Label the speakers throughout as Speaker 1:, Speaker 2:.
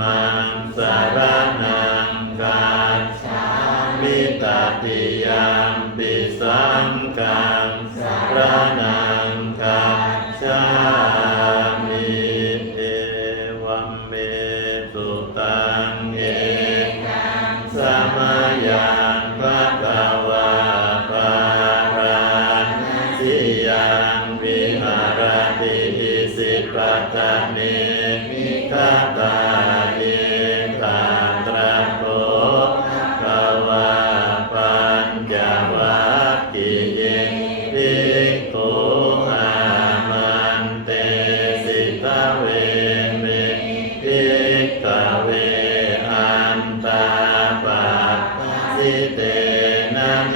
Speaker 1: มังสารนังกาชามิตติยังปิสังฆังสาร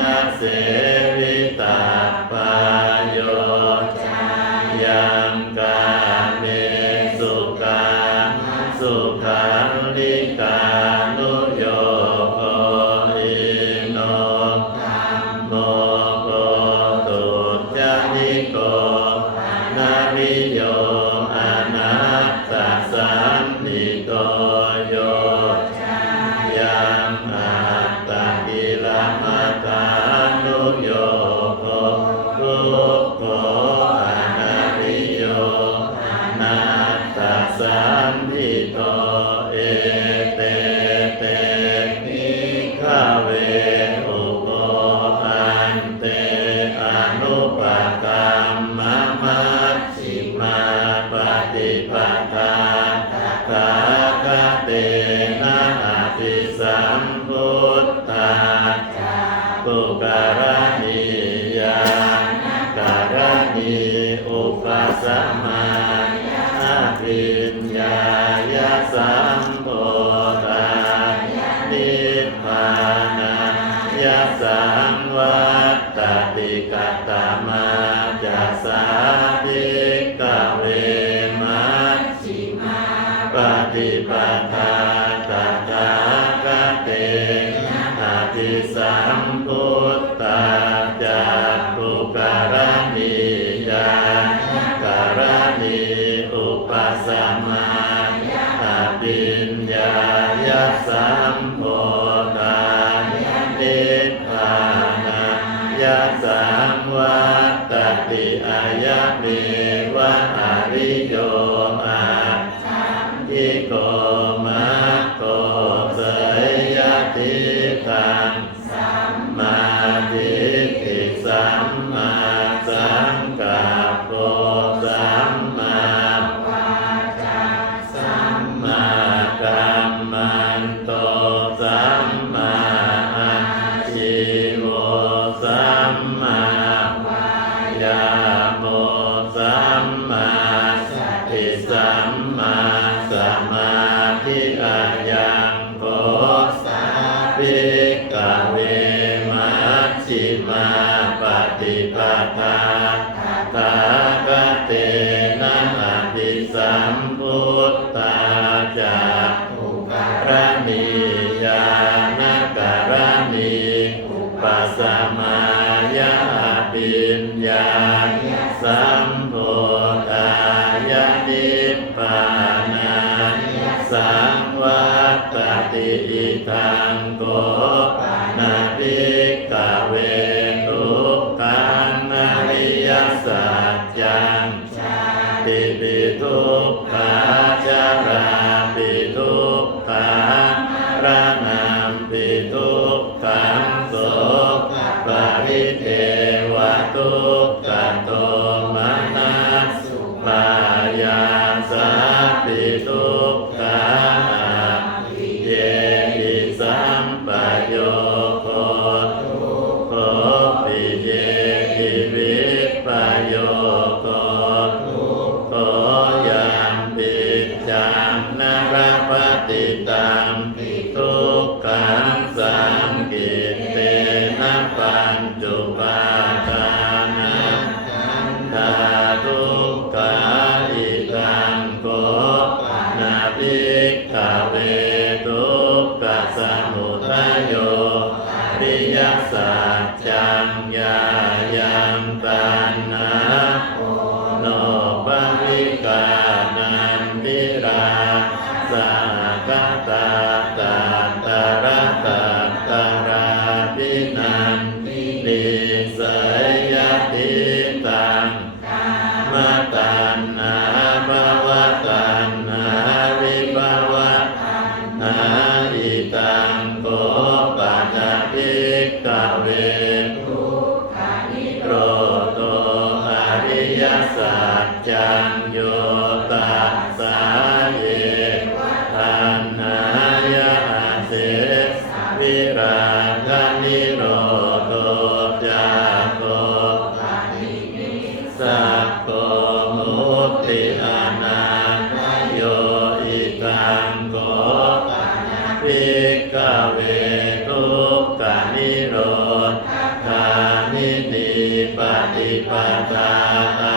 Speaker 1: นาเส ญญาญาสัมโพ ชิมาปฏิปทา uh... ปตา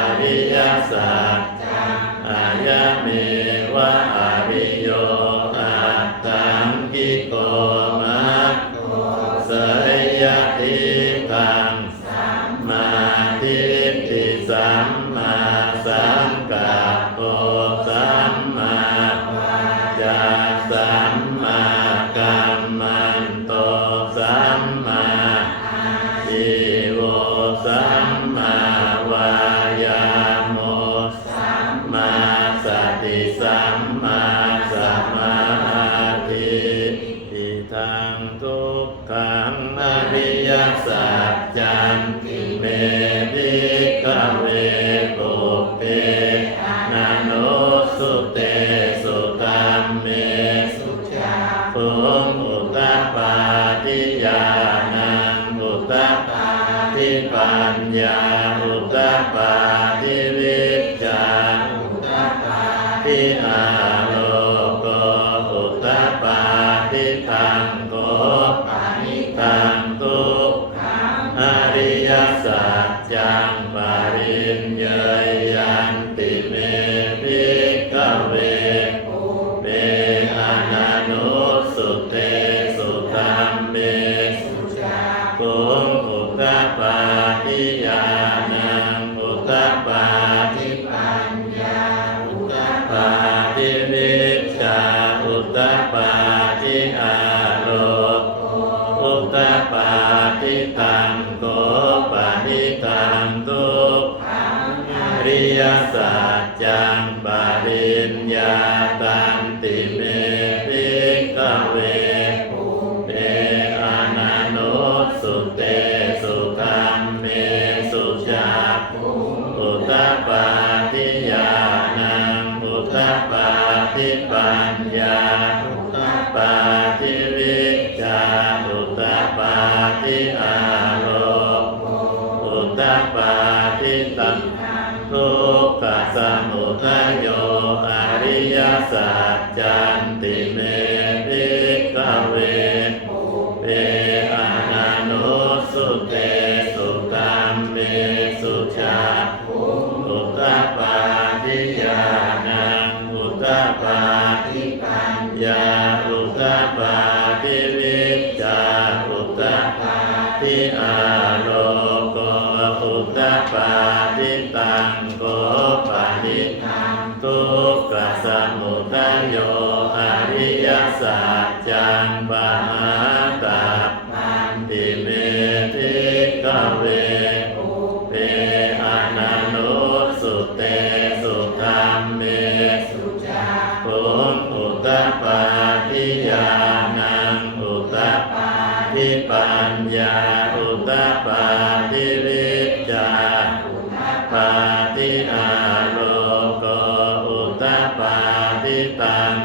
Speaker 1: นิตัง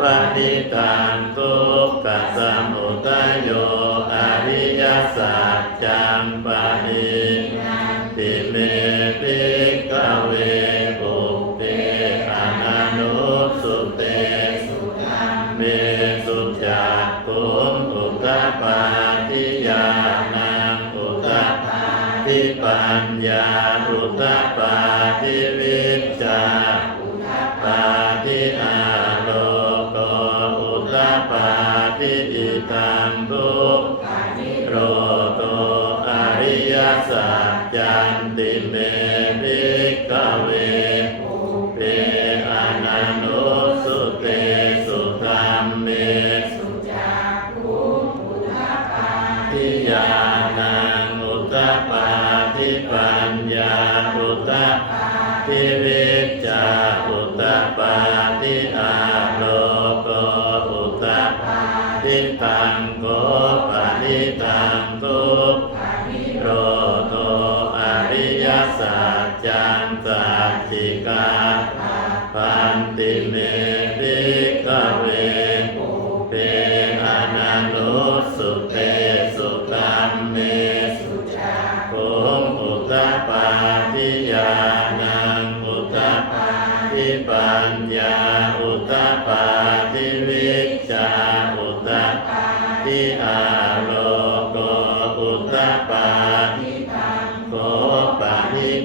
Speaker 1: ปณิตัง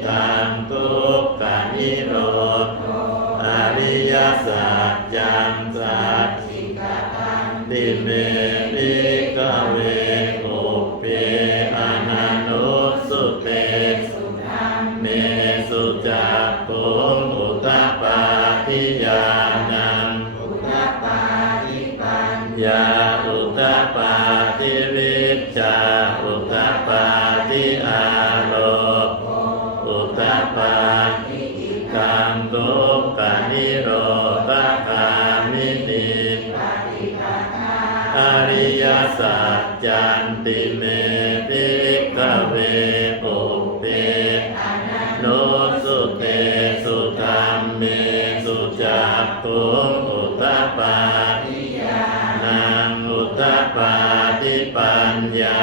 Speaker 1: ตังทุกขานิโรธอริยสัจจัง จักขุงอุตตปาติยานังอุตตปาติปัญญา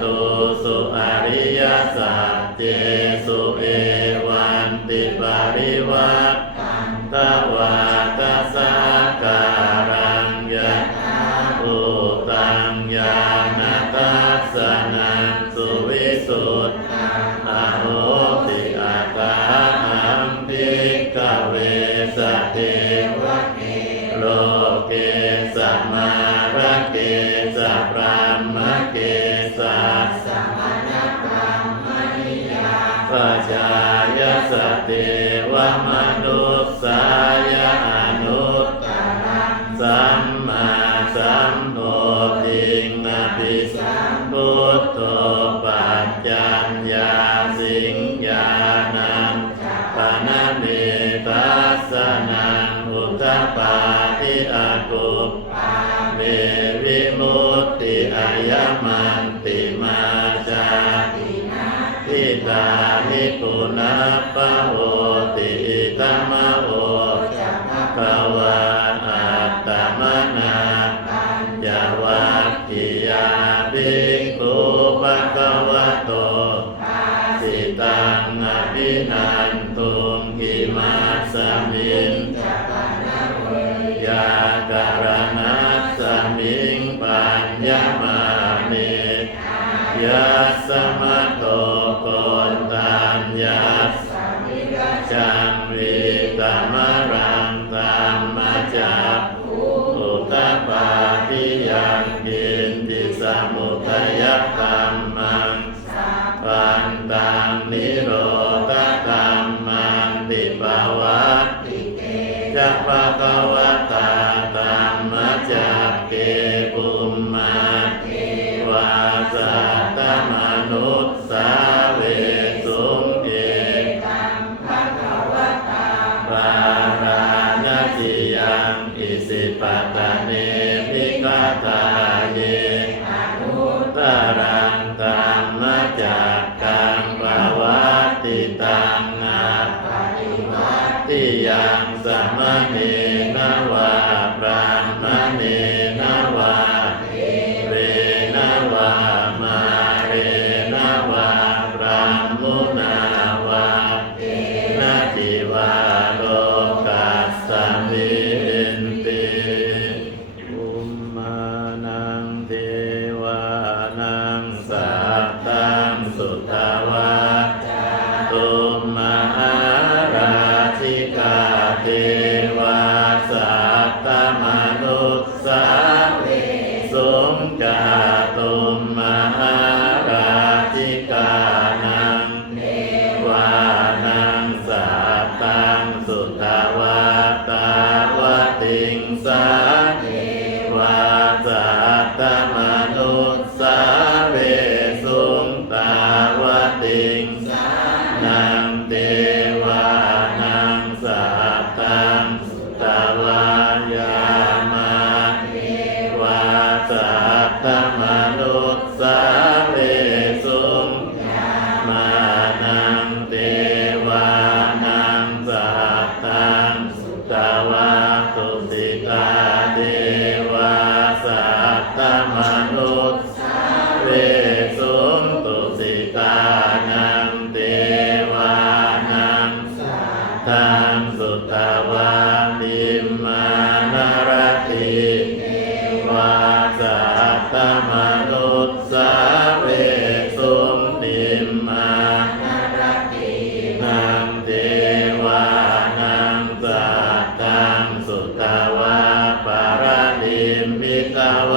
Speaker 1: ตุสุอริยสัจเจ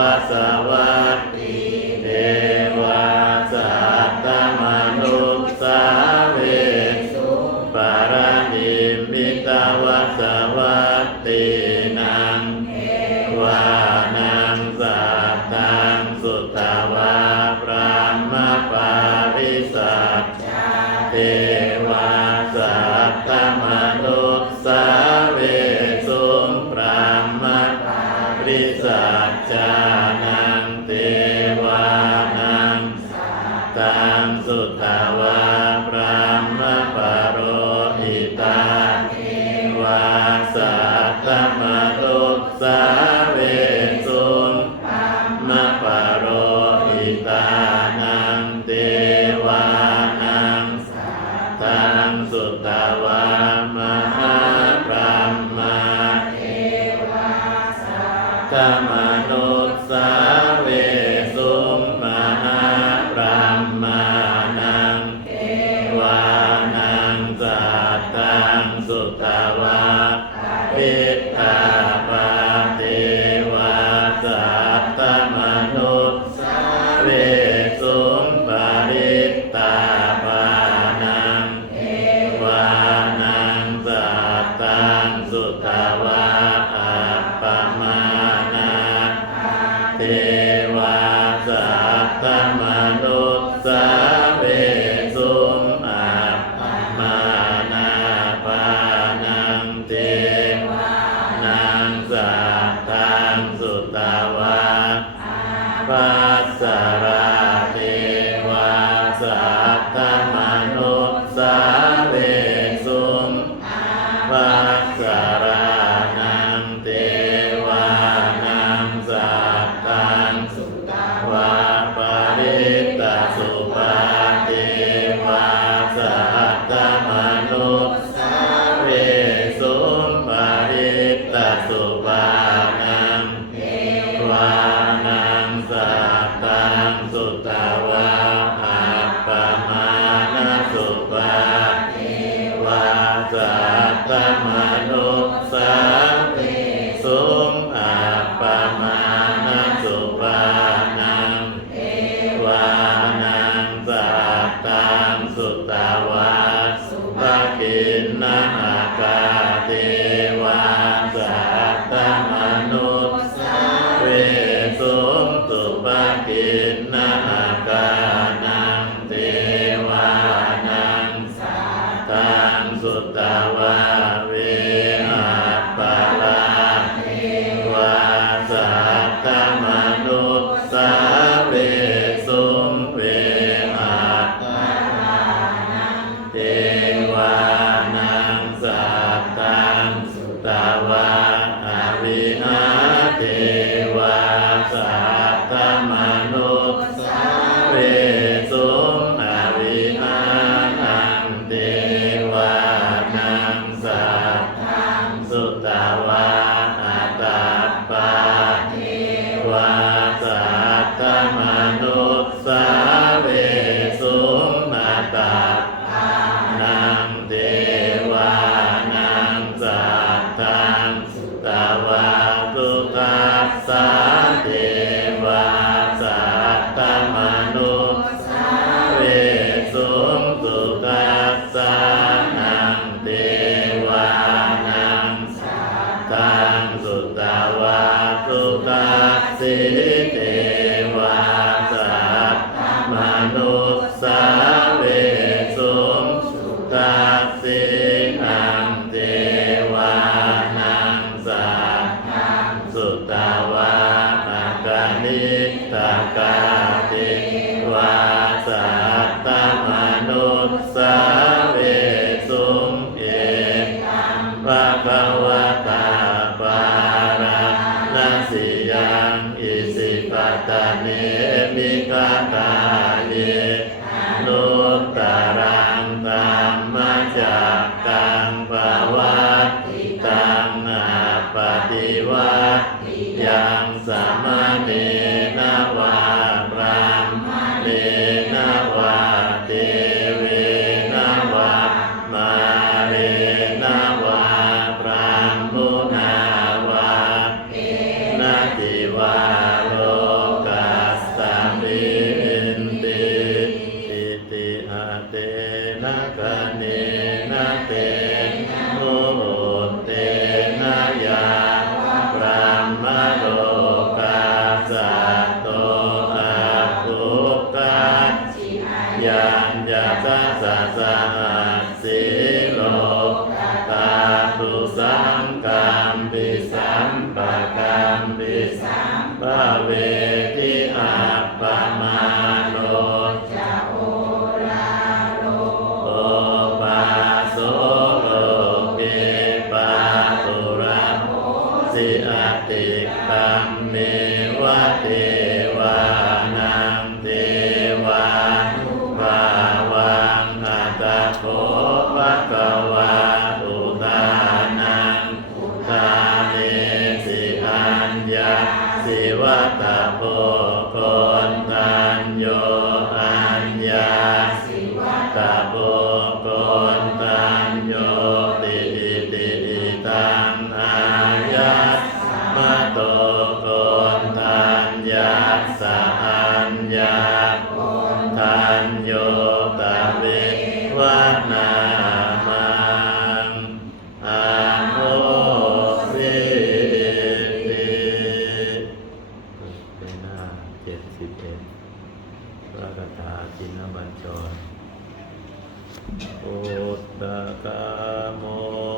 Speaker 1: ตาวาสวั ง